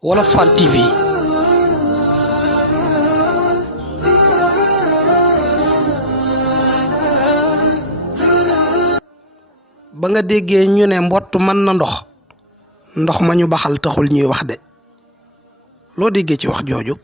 Wolof Fall TV. ba nga déggee ñu ne mbott mën na ndox ma ñu baxal taxul ñuy wax de loo déggee ci wax jooju.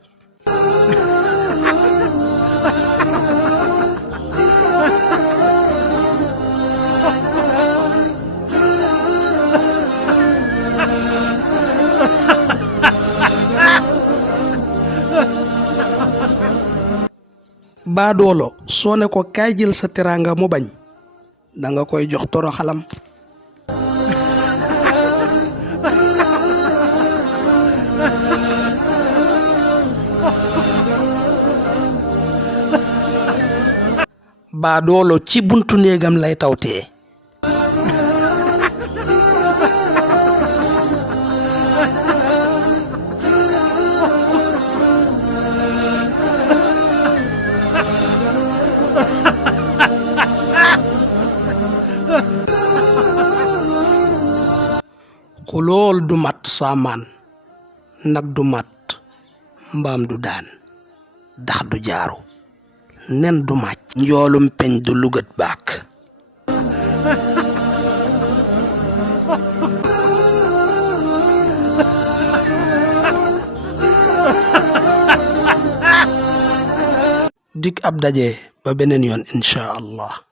baadoolo soo ne ko kaay jël sa teraanga mu bañ danga koy jox toroxalam. baadoolo ci buntu néegam lay tawtee. xulool du mat saamaan nag du mat mbaam du daan dax du jaaru nen du màcc njoolum peñ du lugat baak. dik ab daje ba beneen yoon insha allah.